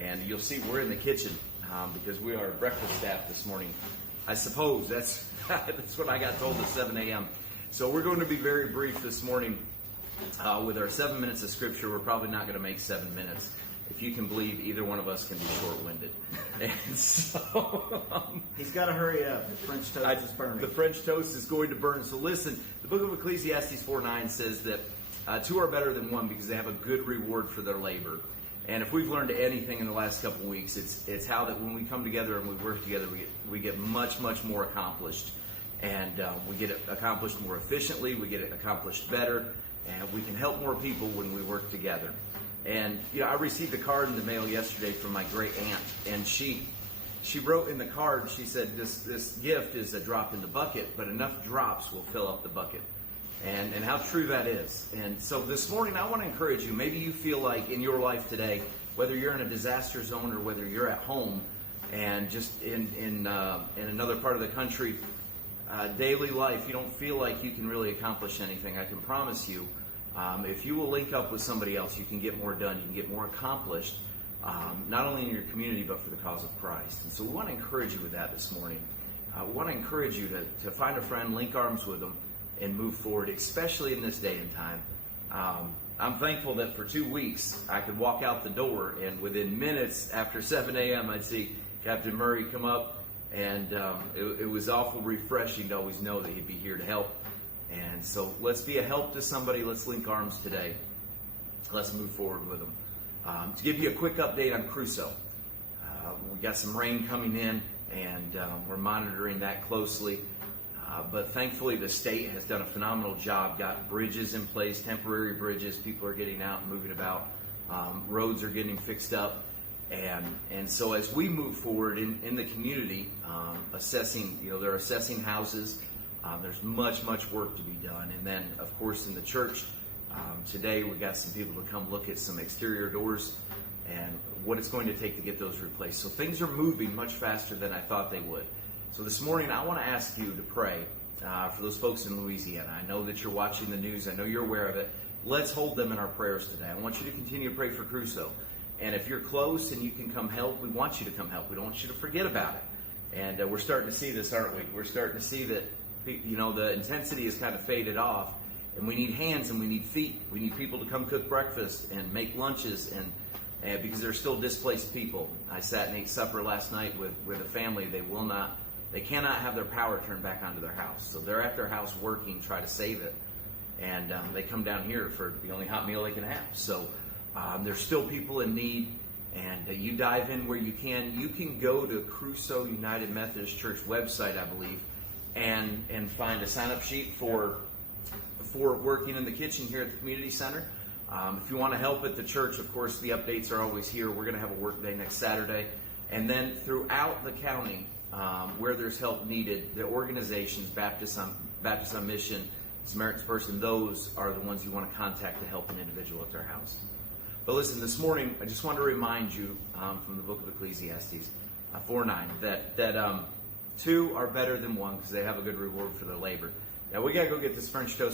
And you'll see we're in the kitchen because we are breakfast staff this morning. I suppose that's that's what I got told at 7 a.m. So we're going to be very brief this morning with our 7 minutes of scripture. We're probably not going to make 7 minutes. If you can believe, either one of us can be short-winded. And so he's got to hurry up. The French toast is burning. The French toast is going to burn. So listen, the book of Ecclesiastes 4:9 says that two are better than one because they have a good reward for their labor. And if we've learned anything in the last couple of weeks, it's how that when we come together and we work together, we get much more accomplished, and we get it accomplished more efficiently. We get it accomplished better, and we can help more people when we work together. And I received a card in the mail yesterday from my great aunt, and she wrote in the card. She said this gift is a drop in the bucket, but enough drops will fill up the bucket. And how true that is. And so this morning I want to encourage you. Maybe you feel like in your life today, whether you're in a disaster zone or whether you're at home and just in another part of the country, daily life, you don't feel like you can really accomplish anything. I can promise you, if you will link up with somebody else, you can get more done. You can get more accomplished, not only in your community but for the cause of Christ. And so we want to encourage you with that this morning. We want to encourage you to find a friend, link arms with them, and move forward, especially in this day and time. I'm thankful that for 2 weeks I could walk out the door, and within minutes after 7 a.m. I'd see Captain Murray come up, and it was awful refreshing to always know that he'd be here to help. And so let's be a help to somebody. Let's link arms today. Let's move forward with them. To give you a quick update on Crusoe, we got some rain coming in, and we're monitoring that closely. But thankfully, the state has done a phenomenal job, got bridges in place, temporary bridges. People are getting out and moving about. Roads are getting fixed up. And so as we move forward in the community, assessing, they're assessing houses. There's much work to be done. And then, of course, in the church, today we got some people to come look at some exterior doors and what it's going to take to get those replaced. So things are moving much faster than I thought they would. So this morning, I want to ask you to pray for those folks in Louisiana. I know that you're watching the news. I know you're aware of it. Let's hold them in our prayers today. I want you to continue to pray for Crusoe. And if you're close and you can come help, we want you to come help. We don't want you to forget about it. And we're starting to see this, aren't we? We're starting to see that, the intensity has kind of faded off. And we need hands and we need feet. We need people to come cook breakfast and make lunches, and because there's still displaced people. I sat and ate supper last night with a family. They cannot have their power turned back onto their house. So they're at their house working, try to save it. And they come down here for the only hot meal they can have. So there's still people in need. And you dive in where you can. You can go to Crusoe United Methodist Church website, I believe, and find a sign-up sheet for working in the kitchen here at the community center. If you want to help at the church, of course, the updates are always here. We're going to have a work day next Saturday. And then throughout the county, where there's help needed, the organizations, Baptist on Mission, Samaritan's Purse, those are the ones you want to contact to help an individual at their house. But listen, this morning, I just want to remind you from the book of Ecclesiastes 4:9 that two are better than one because they have a good reward for their labor. Now, we got to go get this French toast.